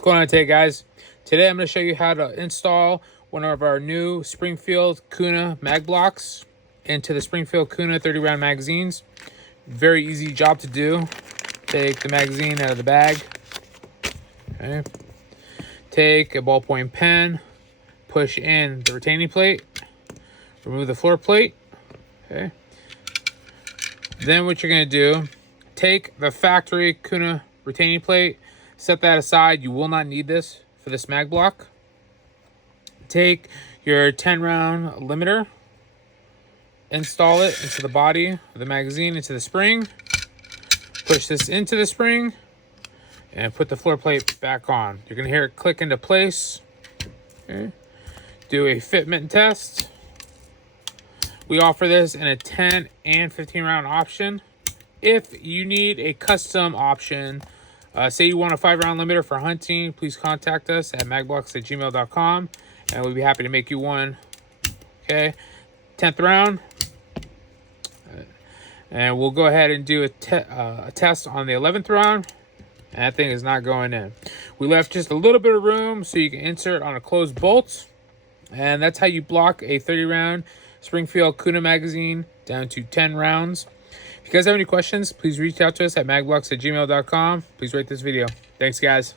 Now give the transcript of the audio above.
What's going on today, guys? Today I'm going to show you how to install one of our new Springfield Kuna Magblocks into the Springfield Kuna 30 round magazines. Very easy job to do. Take the magazine out of the bag. Okay. Take a ballpoint pen, push in the retaining plate, remove the floor plate. Okay. Then what you're going to do, take the factory Kuna retaining plate, set that aside. You will not need this for this mag block. Take your 10 round limiter, install it into the body of the magazine, into the spring, push this into the spring, and put the floor plate back on. You're going to hear it click into place. Okay. Do a fitment test. We offer this in a 10 and 15 round option. If you need a custom option, say you want a 5 round limiter for hunting, please contact us at magblocks@gmail.com and we'll be happy to make you one. Okay, 10th round. And we'll go ahead and do a test on the 11th round. And that thing is not going in. We left just a little bit of room so you can insert on a closed bolt. And that's how you block a 30 round Springfield Kuna magazine down to 10 rounds. If you guys have any questions, please reach out to us at magblocks@gmail.com. Please rate this video. Thanks, guys.